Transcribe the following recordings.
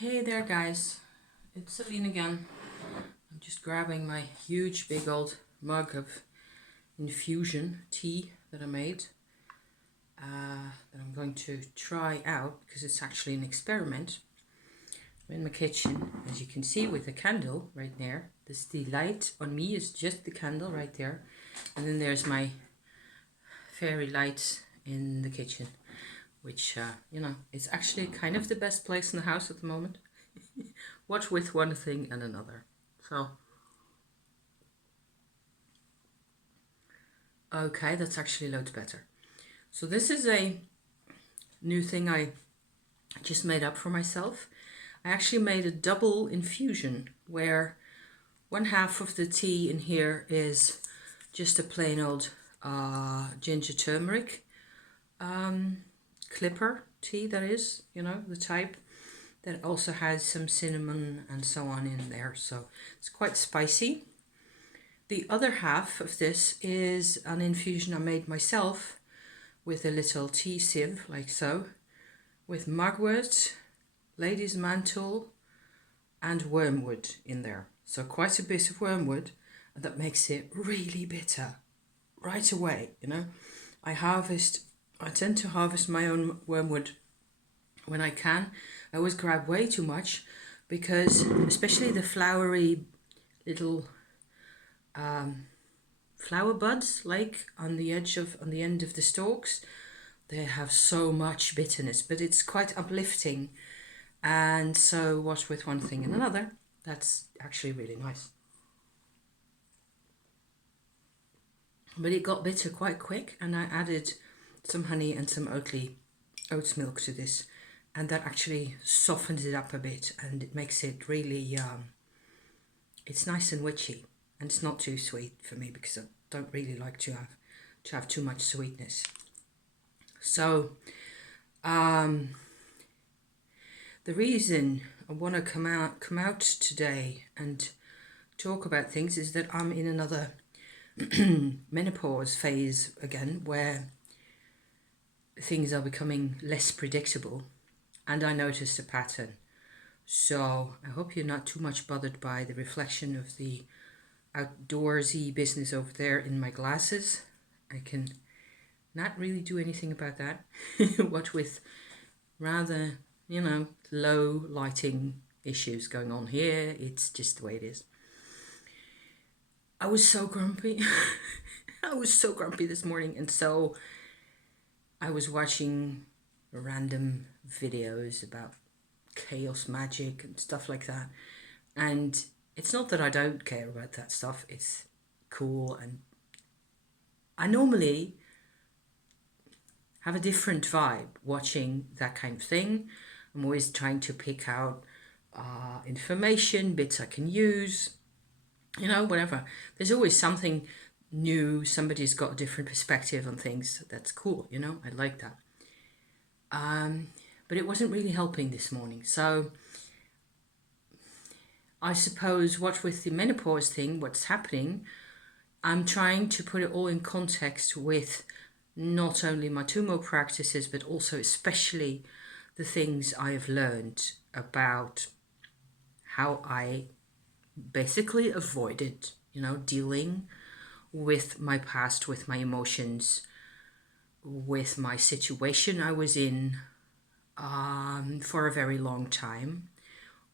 Hey there guys, it's Celine again. I'm just grabbing my huge big old mug of infusion tea that I made that I'm going to try out because it's actually an experiment. I'm in my kitchen, as you can see, with a candle right there. The light on me is just the candle right there, and then there's my fairy lights in the kitchen, which it's actually kind of the best place in the house at the moment. What with one thing and another. So, okay, that's actually loads better. So this is a new thing I just made up for myself. I actually made a double infusion where one half of the tea in here is just a plain old ginger turmeric clipper tea, that is, the type that also has some cinnamon and so on in there, so it's quite spicy. The other half of this is an infusion I made myself with a little tea sieve, like so, with Mugwort, Lady's Mantle and Wormwood in there. So quite a bit of Wormwood, and that makes it really bitter right away, I tend to harvest my own wormwood when I can. I always grab way too much because especially the flowery little flower buds, like on the end of the stalks, they have so much bitterness, but it's quite uplifting. And so what with one thing and another, that's actually really nice. But it got bitter quite quick, and I added some honey and some Oatly oats milk to this, and that actually softens it up a bit, and it makes it really it's nice and witchy, and it's not too sweet for me because I don't really like to have too much sweetness. So the reason I want to come out today and talk about things is that I'm in another menopause phase again, where things are becoming less predictable, and I noticed a pattern. So I hope you're not too much bothered by the reflection of the outdoorsy business over there in my glasses. I can not really do anything about that. What with rather, low lighting issues going on here, it's just the way it is. I was so grumpy. I was so grumpy this morning, and so I was watching random videos about chaos magic and stuff like that. And it's not that I don't care about that stuff. It's cool, and I normally have a different vibe watching that kind of thing. I'm always trying to pick out information, bits I can use, whatever. There's always something new. Somebody's got a different perspective on things. That's cool, I like that. But it wasn't really helping this morning. So I suppose what with the menopause thing, what's happening, I'm trying to put it all in context with not only my Tumo practices, but also especially the things I have learned about how I basically avoided, dealing with my past, with my emotions, with my situation I was in for a very long time.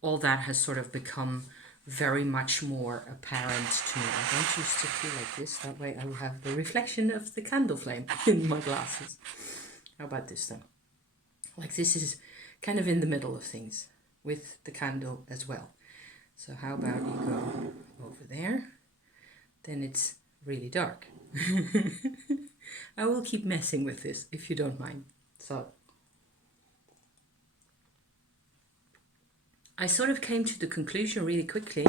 All that has sort of become very much more apparent to me. I'm going to stick here like this, that way I will have the reflection of the candle flame in my glasses. How about this then? Like this is kind of in the middle of things with the candle as well. So how about you go over there? Then it's really dark. I will keep messing with this if you don't mind. So I sort of came to the conclusion really quickly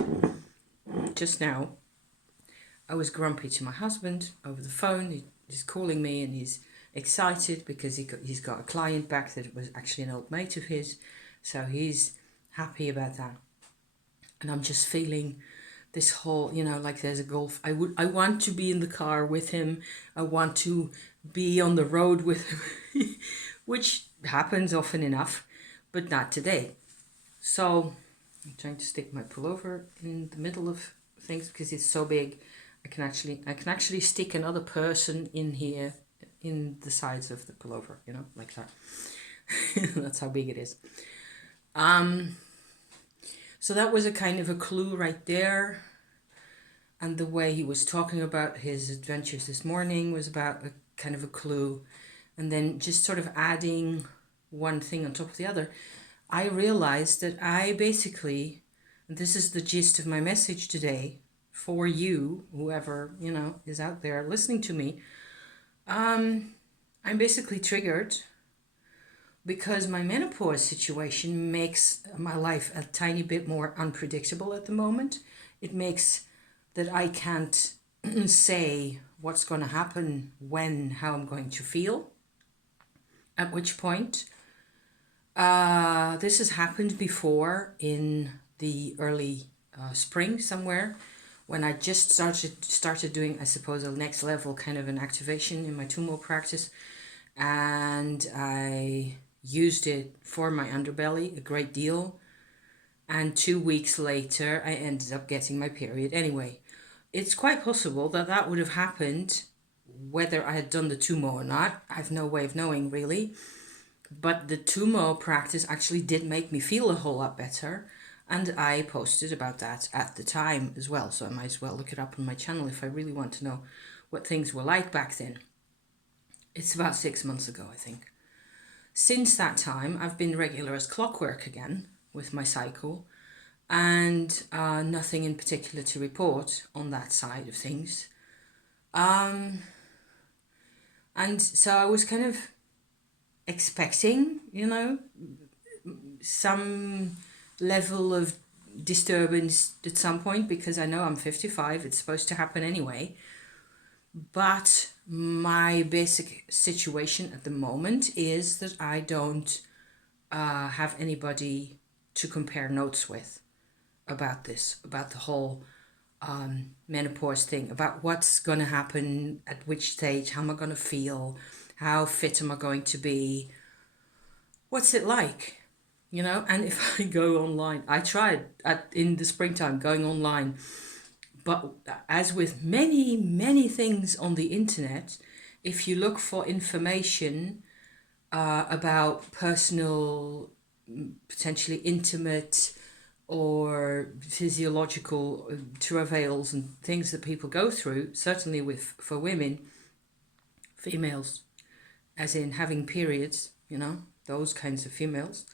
just now. I was grumpy to my husband over the phone. He's calling me and he's excited because he's got a client back that was actually an old mate of his. So he's happy about that. And I'm just feeling this whole, like there's a golf. I want to be in the car with him. I want to be on the road with him, which happens often enough, but not today. So I'm trying to stick my pullover in the middle of things because it's so big. I can actually stick another person in here in the sides of the pullover, you know, like that. That's how big it is. So that was a kind of a clue right there. And the way he was talking about his adventures this morning was about a kind of a clue. And then just sort of adding one thing on top of the other, I realized that I basically, and this is the gist of my message today for you, whoever, you know, is out there listening to me. I'm basically triggered because my menopause situation makes my life a tiny bit more unpredictable at the moment. It makes that I can't say what's going to happen, when, how I'm going to feel, at which point. This has happened before in the early spring somewhere when I just started doing, I suppose, a next level kind of an activation in my Tumo practice, and I used it for my underbelly a great deal, and 2 weeks later I ended up getting my period anyway. It's quite possible that that would have happened whether I had done the Tumo or not. I have no way of knowing really, but the Tumo practice actually did make me feel a whole lot better, and I posted about that at the time as well, so I might as well look it up on my channel if I really want to know what things were like back then. It's about 6 months ago, I think. Since that time, I've been regular as clockwork again with my cycle, and nothing in particular to report on that side of things. And so I was kind of expecting, you know, some level of disturbance at some point, because I know I'm 55, it's supposed to happen anyway. But my basic situation at the moment is that I don't have anybody to compare notes with about this, about the whole menopause thing, about what's going to happen at which stage, how am I going to feel, how fit am I going to be, what's it like, you know. And if I go online, I tried in the springtime going online, but as with many things on the internet, if you look for information about personal, potentially intimate or physiological travails and things that people go through, certainly for women, females, as in having periods, you know, those kinds of females,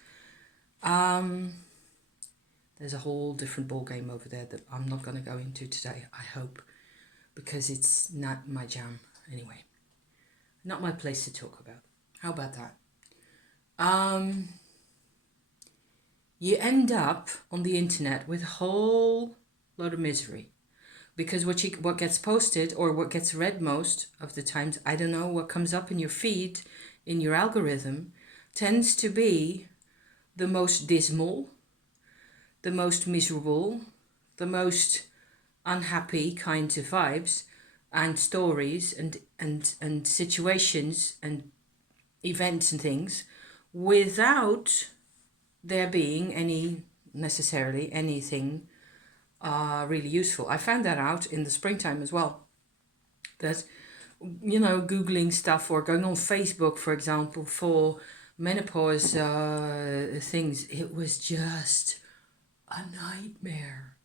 there's a whole different ball game over there that I'm not going to go into today, I hope, because it's not my jam anyway. Not my place to talk about. How about that? You end up on the internet with a whole load of misery, because what gets posted or what gets read most of the times, I don't know, what comes up in your feed, in your algorithm, tends to be the most dismal, the most miserable, the most unhappy kinds of vibes and stories and situations and events and things, without there being necessarily anything really useful. I found that out in the springtime as well, that, you know, Googling stuff or going on Facebook, for example, for menopause things, it was just a nightmare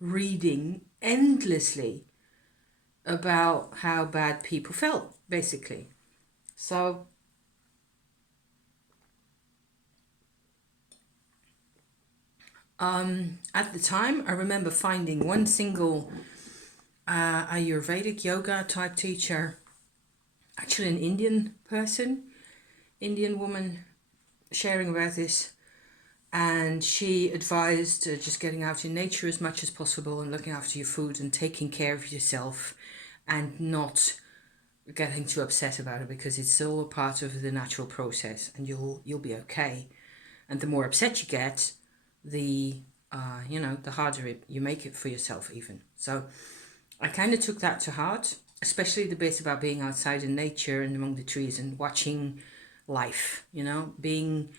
reading endlessly about how bad people felt, basically. So at the time, I remember finding one single Ayurvedic yoga type teacher, actually an Indian woman, sharing about this. And she advised just getting out in nature as much as possible and looking after your food and taking care of yourself and not getting too upset about it, because it's all a part of the natural process and you'll be okay. And the more upset you get, the the harder you make it for yourself even. So I kind of took that to heart, especially the bit about being outside in nature and among the trees and watching life, you know, being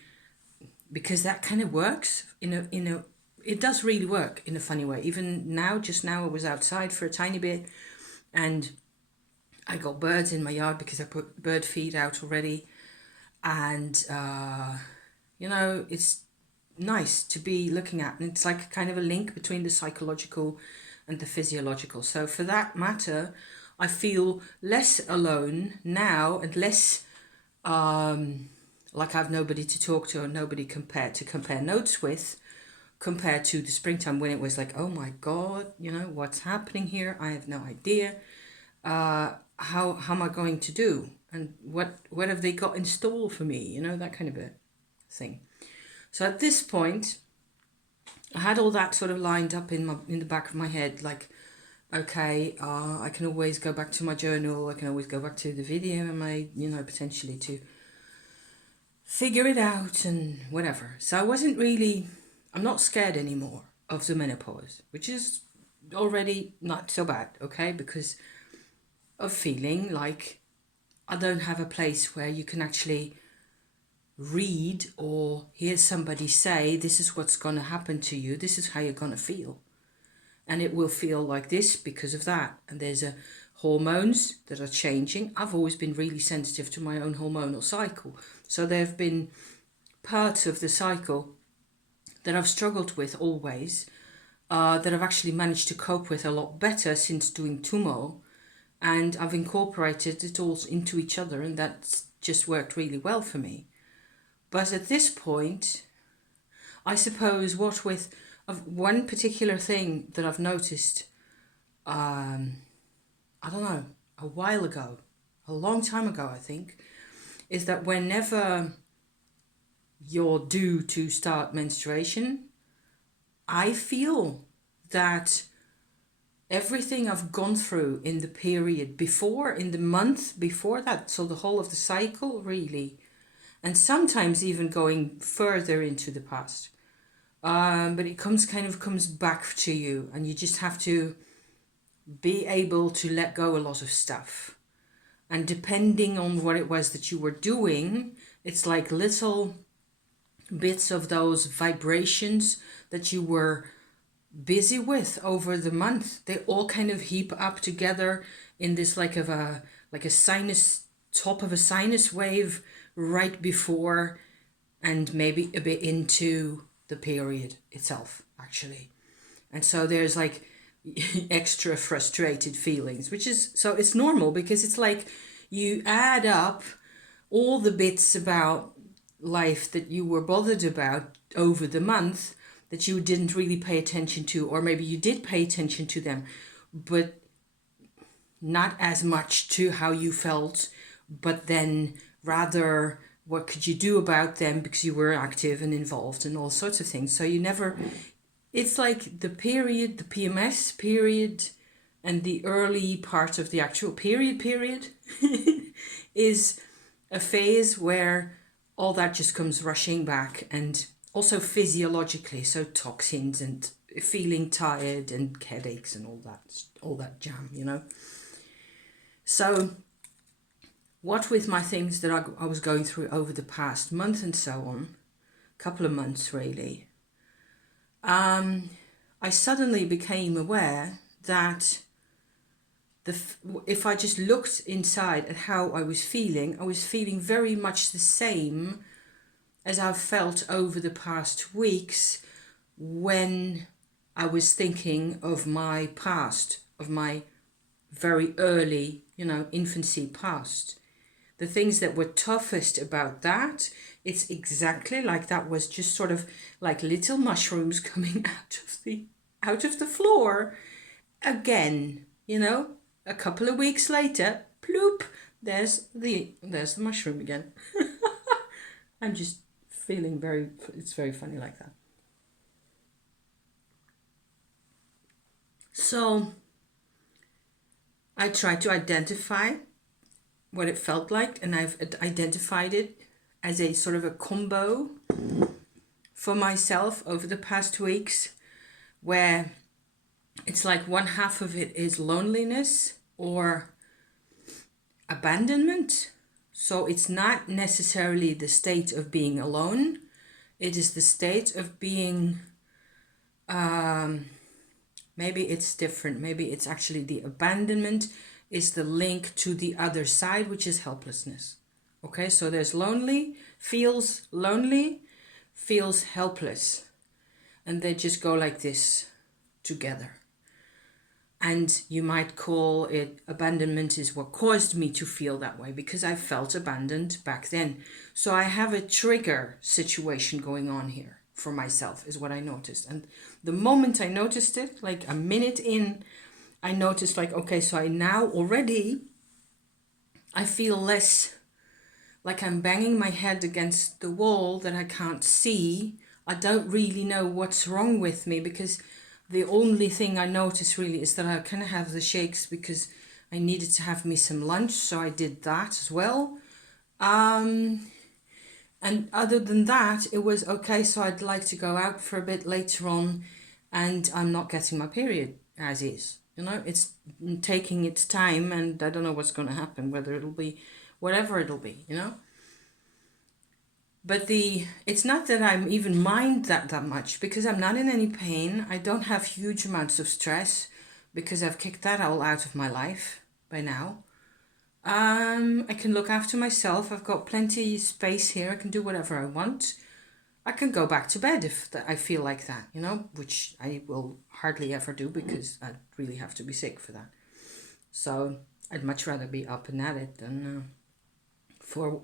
because that kind of works it does really work in a funny way. Even now, just now I was outside for a tiny bit, and I got birds in my yard because I put bird feed out already. And, it's nice to be looking at. And it's like kind of a link between the psychological and the physiological. So for that matter, I feel less alone now and less like I have nobody to talk to or nobody to compare notes with, compared to the springtime when it was like, oh my God, what's happening here? I have no idea. How am I going to do? And what have they got in store for me? That kind of a thing. So at this point, I had all that sort of lined up in the back of my head, like, okay, I can always go back to my journal. I can always go back to the video I made, potentially to figure it out and whatever. So I'm not scared anymore of the menopause, which is already not so bad, okay? Because of feeling like I don't have a place where you can actually read or hear somebody say, this is what's going to happen to you, this is how you're going to feel. And it will feel like this because of that. And there's hormones that are changing. I've always been really sensitive to my own hormonal cycle. So there have been parts of the cycle that I've struggled with always, that I've actually managed to cope with a lot better since doing Tumo. And I've incorporated it all into each other, and that's just worked really well for me. But at this point, I suppose one particular thing that I've noticed, I don't know, a while ago, a long time ago, I think, is that whenever you're due to start menstruation, I feel that everything I've gone through in the period before, in the month before that, so the whole of the cycle really, and sometimes even going further into the past, but it comes back to you, and you just have to be able to let go a lot of stuff. And depending on what it was that you were doing, it's like little bits of those vibrations that you were busy with over the month. They all kind of heap up together in this like a sinus, top of a sinus wave right before and maybe a bit into the period itself, actually. And so there's like extra frustrated feelings, which is, so it's normal because it's like you add up all the bits about life that you were bothered about over the month that you didn't really pay attention to, or maybe you did pay attention to them, but not as much to how you felt, but then rather what could you do about them because you were active and involved and all sorts of things. So you never, it's like the period, the PMS period, and the early part of the actual period is a phase where all that just comes rushing back, and also physiologically, so toxins and feeling tired and headaches and all that jam, So what with my things that I was going through over the past month and so on, couple of months really, I suddenly became aware that if I just looked inside at how I was feeling very much the same as I've felt over the past weeks when I was thinking of my past, of my very early, infancy past. The things that were toughest about that, it's exactly like that was just sort of like little mushrooms coming out of the floor again, a couple of weeks later, ploop, there's the mushroom again. I'm just feeling it's very funny like that. So I tried to identify what it felt like, and I've identified it as a sort of a combo for myself over the past weeks, where it's like one half of it is loneliness or abandonment. So it's not necessarily the state of being alone. It is the state of being, um, maybe it's different. Maybe it's actually the abandonment is the link to the other side, which is helplessness. Okay, so there's lonely, feels helpless. And they just go like this together. And you might call it abandonment is what caused me to feel that way, because I felt abandoned back then. So I have a trigger situation going on here for myself, is what I noticed. And the moment I noticed it, like a minute in, I noticed like, okay, so I now already, I feel less like I'm banging my head against the wall that I can't see. I don't really know what's wrong with me, because the only thing I notice really is that I kind of have the shakes because I needed to have me some lunch, so I did that as well. And other than that, it was okay, so I'd like to go out for a bit later on, and I'm not getting my period as is. You know, it's taking its time, and I don't know what's going to happen, whether it'll be whatever it'll be, you know. But it's not that I'm even mind that much, because I'm not in any pain. I don't have huge amounts of stress because I've kicked that all out of my life by now. I can look after myself. I've got plenty space here. I can do whatever I want. I can go back to bed if I feel like that, you know, which I will hardly ever do because I'd really have to be sick for that. So I'd much rather be up and at it than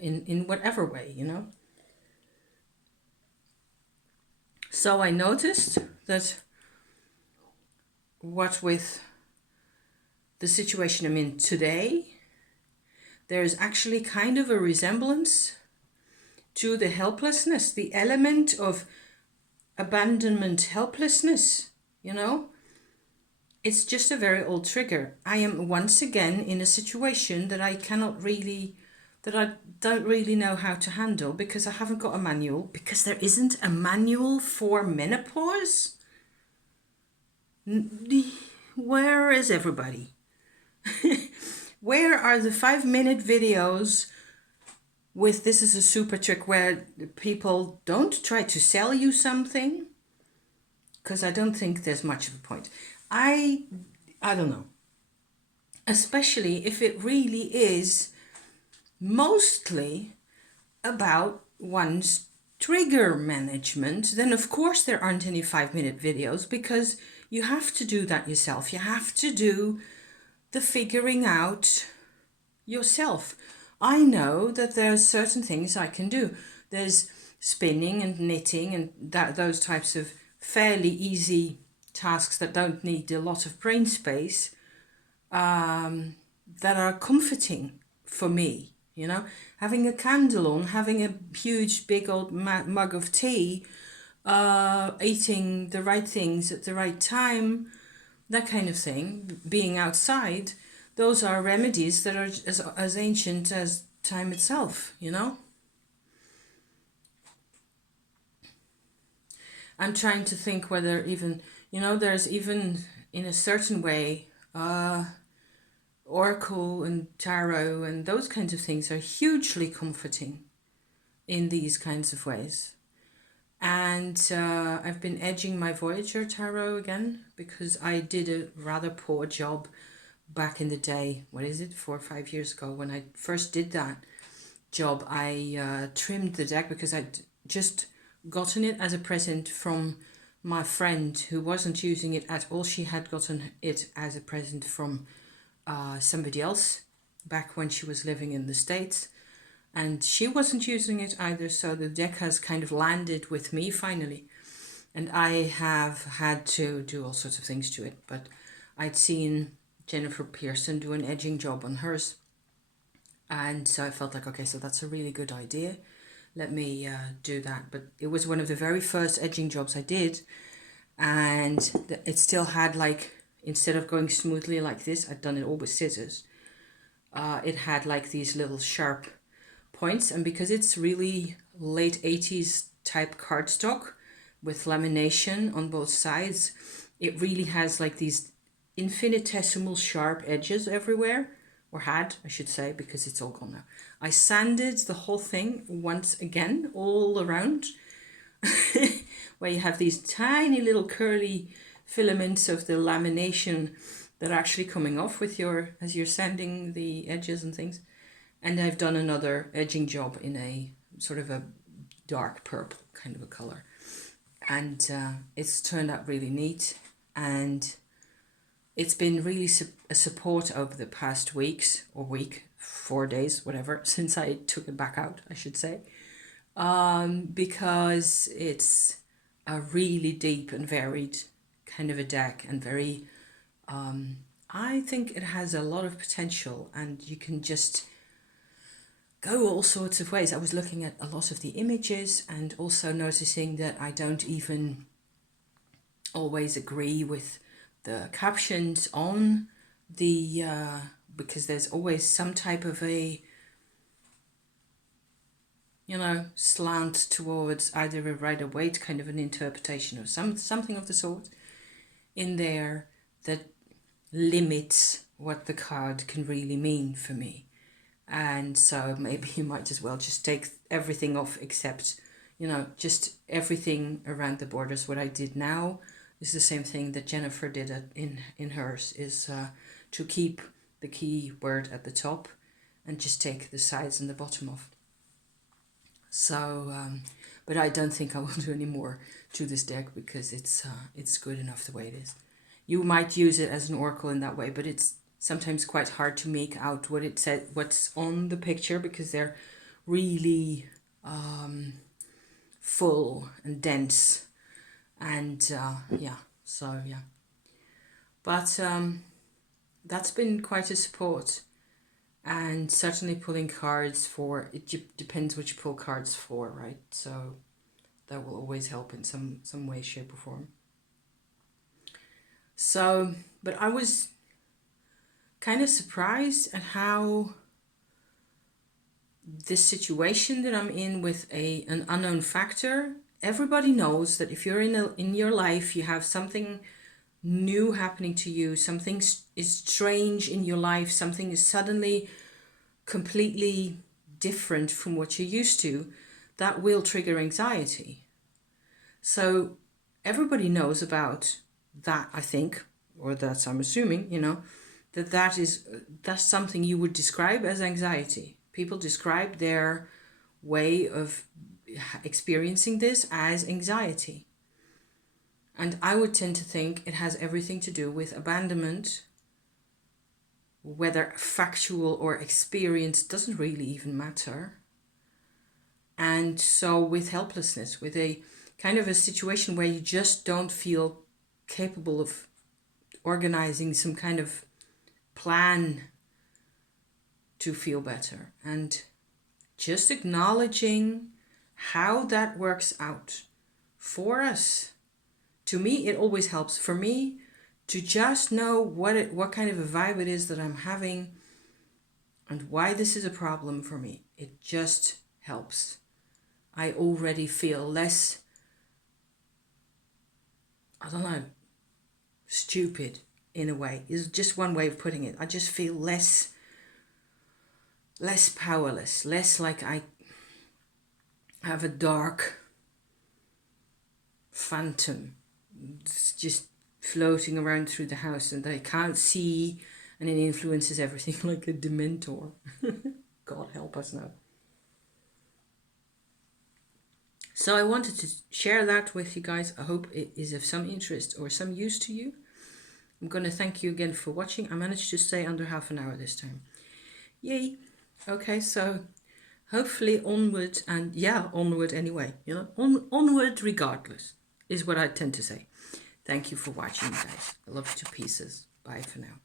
in whatever way, you know. So I noticed that what with the situation I'm in today, there is actually kind of a resemblance to the helplessness, the element of abandonment, helplessness, you know. It's just a very old trigger. I am once again in a situation that I don't really know how to handle, because I haven't got a manual, because there isn't a manual for menopause. Where is everybody? Where are the 5-minute videos with this is a super trick, where people don't try to sell you something? Because I don't think there's much of a point. I don't know. Especially if it really is mostly about one's trigger management, then of course there aren't any 5-minute videos, because you have to do that yourself. You have to do the figuring out yourself. I know that there's certain things I can do. There's spinning and knitting and those types of fairly easy tasks that don't need a lot of brain space, that are comforting for me. You know, having a candle on, having a huge big old mug of tea, eating the right things at the right time, that kind of thing, being outside, those are remedies that are as ancient as time itself, you know. I'm trying to think whether even, you know, there's even in a certain way, oracle and tarot and those kinds of things are hugely comforting in these kinds of ways. And I've been edging my Voyager tarot again, because I did a rather poor job back in the day. What is it, 4 or 5 years ago, when I first did that job? I trimmed the deck because I'd just gotten it as a present from my friend who wasn't using it at all. She had gotten it as a present from somebody else back when she was living in the States, and she wasn't using it either, so the deck has kind of landed with me finally, and I have had to do all sorts of things to it. But I'd seen Jennifer Pearson do an edging job on hers, and so I felt like, okay, so that's a really good idea, let me do that. But it was one of the very first edging jobs I did, and it still had, like, instead of going smoothly like this, I'd done it all with scissors. It had like these little sharp points, and because it's really late 80s type cardstock with lamination on both sides, it really has like these infinitesimal sharp edges everywhere, or had, I should say, because it's all gone now. I sanded the whole thing once again all around, where you have these tiny little curly filaments of the lamination that are actually coming off with your, as you're sanding the edges and things. And I've done another edging job in a sort of a dark purple kind of a color. And it's turned out really neat. And it's been really a support over the past weeks or week, 4 days, whatever, since I took it back out, I should say. Because it's a really deep and varied kind of a deck, and very, I think it has a lot of potential, and you can just go all sorts of ways. I was looking at a lot of the images and also noticing that I don't even always agree with the captions on the, because there's always some type of a, you know, slant towards either a rider weight kind of an interpretation or something of the sort in there that limits what the card can really mean for me. And so maybe you might as well just take everything off except, you know, just everything around the borders. What I did now is the same thing that Jennifer did in hers, is to keep the key word at the top and just take the sides and the bottom off. So, but I don't think I will do any more to this deck because it's good enough the way it is. You might use it as an oracle in that way, but it's sometimes quite hard to make out what it said, what's on the picture, because they're really full and dense, and yeah. So yeah, but that's been quite a support. And certainly pulling cards for, it depends what you pull cards for, right? So that will always help in some way, shape or form. So, but I was kind of surprised at how this situation that I'm in with an unknown factor, everybody knows that if you're in your life, you have something new happening to you, something is strange in your life, something is suddenly completely different from what you're used to, that will trigger anxiety. So everybody knows about that, I think, or that's, I'm assuming, you know, that's something you would describe as anxiety. People describe their way of experiencing this as anxiety. And I would tend to think it has everything to do with abandonment, whether factual or experience doesn't really even matter. And so with helplessness, with a kind of a situation where you just don't feel capable of organizing some kind of plan to feel better, and just acknowledging how that works out for us. To me, it always helps for me to just know what kind of a vibe it is that I'm having and why this is a problem for me. It just helps. I already feel less, I don't know, stupid in a way. Is just one way of putting it. I just feel less powerless, less like I have a dark phantom. It's just floating around through the house and I can't see, and it influences everything like a dementor. God help us now. So I wanted to share that with you guys. I hope it is of some interest or some use to you. I'm going to thank you again for watching. I managed to stay under half an hour this time. Yay. Okay, so hopefully onward, and yeah, onward anyway. You know, onward regardless is what I tend to say. Thank you for watching, guys. I love you to pieces. Bye for now.